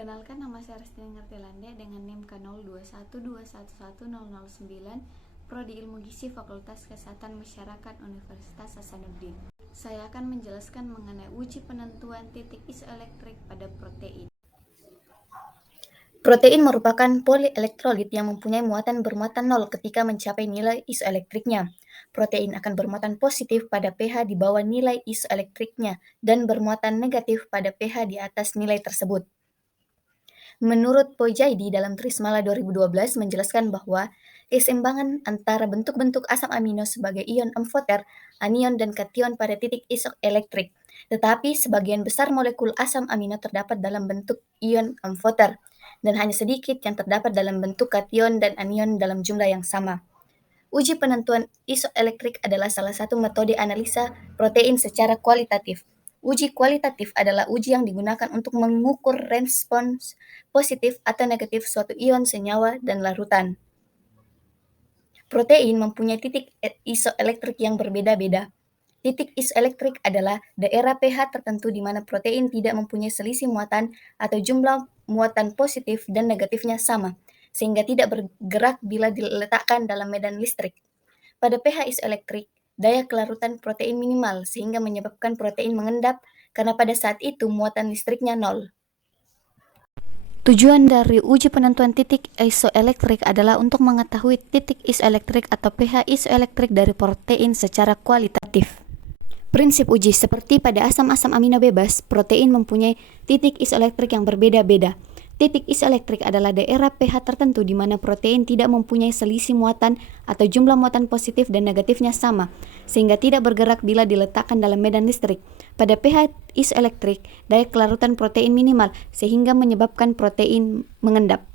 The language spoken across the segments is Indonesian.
Perkenalkan, nama saya Restini Ngertilande dengan NIM K0212111009, Prodi Ilmu Gizi Fakultas Kesehatan Masyarakat Universitas Hasanuddin. Saya akan menjelaskan mengenai uji penentuan titik isoelektrik pada protein. Protein merupakan polielektrolit yang mempunyai muatan bermuatan 0 ketika mencapai nilai isoelektriknya. Protein akan bermuatan positif pada pH di bawah nilai isoelektriknya dan bermuatan negatif pada pH di atas nilai tersebut. Menurut Pojaidi dalam Trismala 2012 menjelaskan bahwa keseimbangan antara bentuk-bentuk asam amino sebagai ion amfoter, anion, dan kation pada titik isoelektrik. Tetapi sebagian besar molekul asam amino terdapat dalam bentuk ion amfoter, dan hanya sedikit yang terdapat dalam bentuk kation dan anion dalam jumlah yang sama. Uji penentuan isoelektrik adalah salah satu metode analisa protein secara kualitatif. Uji kualitatif adalah uji yang digunakan untuk mengukur respons positif atau negatif suatu ion, senyawa, dan larutan. Protein mempunyai titik isoelektrik yang berbeda-beda. Titik isoelektrik adalah daerah pH tertentu di mana protein tidak mempunyai selisih muatan atau jumlah muatan positif dan negatifnya sama, sehingga tidak bergerak bila diletakkan dalam medan listrik. Pada pH isoelektrik, daya kelarutan protein minimal sehingga menyebabkan protein mengendap karena pada saat itu muatan listriknya 0. Tujuan dari uji penentuan titik isoelektrik adalah untuk mengetahui titik isoelektrik atau pH isoelektrik dari protein secara kualitatif. Prinsip uji: seperti pada asam-asam amino bebas, protein mempunyai titik isoelektrik yang berbeda-beda. Titik isoelektrik adalah daerah pH tertentu di mana protein tidak mempunyai selisih muatan atau jumlah muatan positif dan negatifnya sama, sehingga tidak bergerak bila diletakkan dalam medan listrik. Pada pH isoelektrik, daya kelarutan protein minimal, sehingga menyebabkan protein mengendap.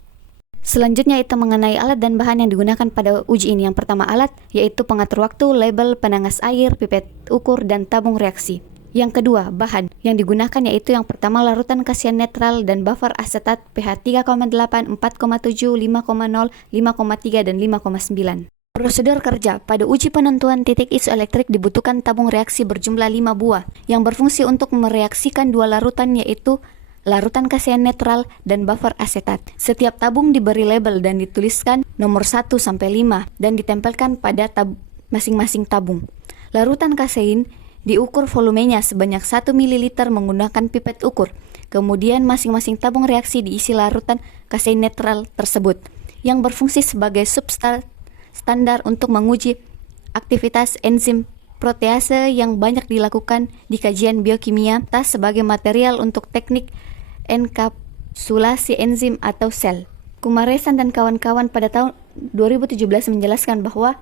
Selanjutnya itu mengenai alat dan bahan yang digunakan pada uji ini. Yang pertama alat, yaitu pengatur waktu, label, penangas air, pipet ukur, dan tabung reaksi. Yang kedua, bahan yang digunakan yaitu yang pertama larutan kasian netral dan buffer asetat pH 3,8, 4,7, 5,0, 5,3, dan 5,9. Prosedur kerja: pada uji penentuan titik isoelektrik dibutuhkan tabung reaksi berjumlah 5 buah yang berfungsi untuk mereaksikan dua larutan yaitu larutan kasian netral dan buffer asetat. Setiap tabung diberi label dan dituliskan nomor 1 sampai 5 dan ditempelkan pada masing-masing tabung. Larutan kasein diukur volumenya sebanyak 1 ml menggunakan pipet ukur. Kemudian masing-masing tabung reaksi diisi larutan kasein netral tersebut yang berfungsi sebagai substrat standar untuk menguji aktivitas enzim protease yang banyak dilakukan di kajian biokimia sebagai material untuk teknik enkapsulasi enzim atau sel. Kumaresan dan kawan-kawan pada tahun 2017 menjelaskan bahwa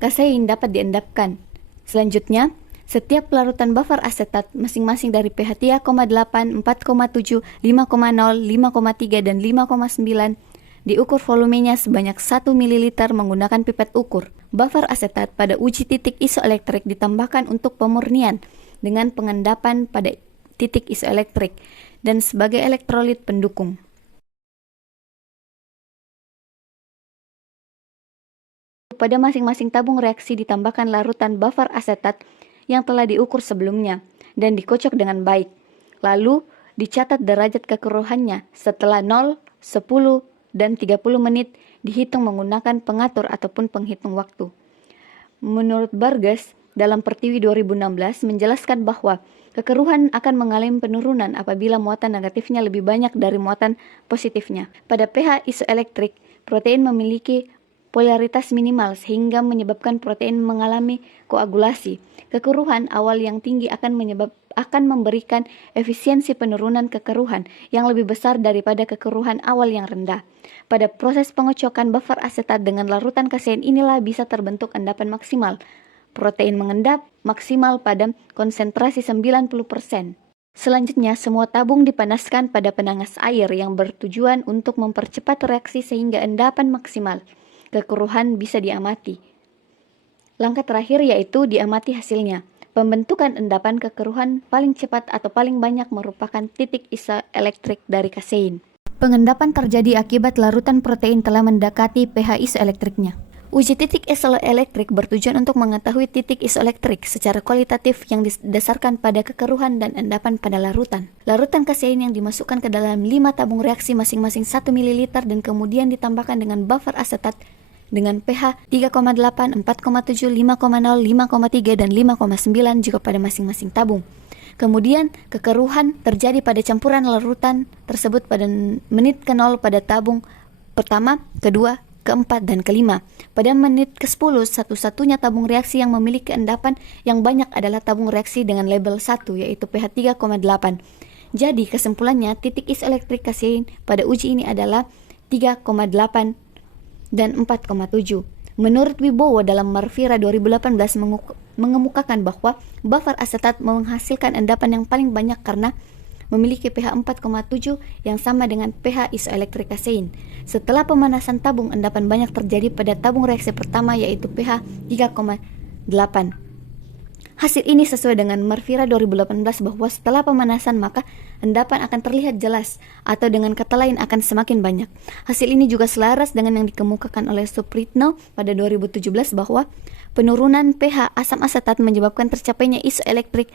kasein dapat diendapkan. Selanjutnya, setiap larutan buffer asetat masing-masing dari pH 3,8, 4,7, 5,0, 5,3, dan 5,9 diukur volumenya sebanyak 1 ml menggunakan pipet ukur. Buffer asetat pada uji titik isoelektrik ditambahkan untuk pemurnian dengan pengendapan pada titik isoelektrik dan sebagai elektrolit pendukung. Pada masing-masing tabung reaksi ditambahkan larutan buffer asetat yang telah diukur sebelumnya dan dikocok dengan baik. Lalu dicatat derajat kekeruhannya setelah 0, 10, dan 30 menit dihitung menggunakan pengatur ataupun penghitung waktu. Menurut Burgess dalam Pertiwi 2016 menjelaskan bahwa kekeruhan akan mengalami penurunan apabila muatan negatifnya lebih banyak dari muatan positifnya. Pada pH isoelektrik, protein memiliki polaritas minimal sehingga menyebabkan protein mengalami koagulasi. Kekeruhan awal yang tinggi akan memberikan efisiensi penurunan kekeruhan yang lebih besar daripada kekeruhan awal yang rendah. Pada proses pengocokan buffer asetat dengan larutan kasein inilah bisa terbentuk endapan maksimal. Protein mengendap maksimal pada konsentrasi 90%. Selanjutnya, semua tabung dipanaskan pada penangas air yang bertujuan untuk mempercepat reaksi sehingga endapan maksimal. Kekeruhan bisa diamati. Langkah terakhir yaitu diamati hasilnya. Pembentukan endapan kekeruhan paling cepat atau paling banyak merupakan titik isoelektrik dari kasein. Pengendapan terjadi akibat larutan protein telah mendekati pH isoelektriknya. Uji titik isoelektrik bertujuan untuk mengetahui titik isoelektrik secara kualitatif yang didasarkan pada kekeruhan dan endapan pada larutan. Larutan kasein yang dimasukkan ke dalam 5 tabung reaksi masing-masing 1 ml dan kemudian ditambahkan dengan buffer asetat dengan pH 3,8, 4,7, 5,0, 5,3, dan 5,9 juga pada masing-masing tabung. Kemudian kekeruhan terjadi pada campuran larutan tersebut pada menit ke-0 pada tabung pertama, kedua, keempat, dan kelima. Pada menit ke-10, satu-satunya tabung reaksi yang memiliki endapan yang banyak adalah tabung reaksi dengan label 1, yaitu pH 3,8. Jadi kesimpulannya, titik isoelektrik kasein pada uji ini adalah 3,8 dan 4,7. Menurut Wibowo dalam Marvira 2018 mengemukakan bahwa buffer asetat menghasilkan endapan yang paling banyak karena memiliki pH 4,7 yang sama dengan pH isoelektrik kasein. Setelah pemanasan tabung, endapan banyak terjadi pada tabung reaksi pertama yaitu pH 3,8. Hasil ini sesuai dengan Marvira 2018 bahwa setelah pemanasan maka endapan akan terlihat jelas atau dengan kata lain akan semakin banyak. Hasil ini juga selaras dengan yang dikemukakan oleh Supritno pada 2017 bahwa penurunan pH asam asetat menyebabkan tercapainya isoelektrik.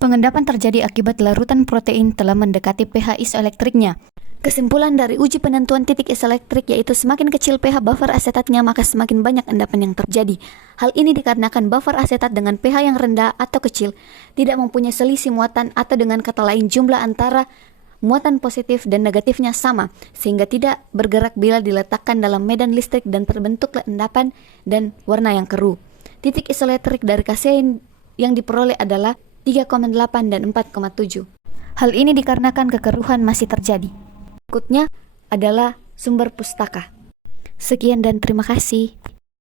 Pengendapan terjadi akibat larutan protein telah mendekati pH isoelektriknya. Kesimpulan dari uji penentuan titik isoelektrik yaitu semakin kecil pH buffer asetatnya maka semakin banyak endapan yang terjadi. Hal ini dikarenakan buffer asetat dengan pH yang rendah atau kecil tidak mempunyai selisih muatan atau dengan kata lain jumlah antara muatan positif dan negatifnya sama sehingga tidak bergerak bila diletakkan dalam medan listrik dan terbentuklah endapan dan warna yang keruh. Titik isoelektrik dari kasein yang diperoleh adalah 3,8 dan 4,7. Hal ini dikarenakan kekeruhan masih terjadi. Berikutnya adalah sumber pustaka. Sekian dan terima kasih.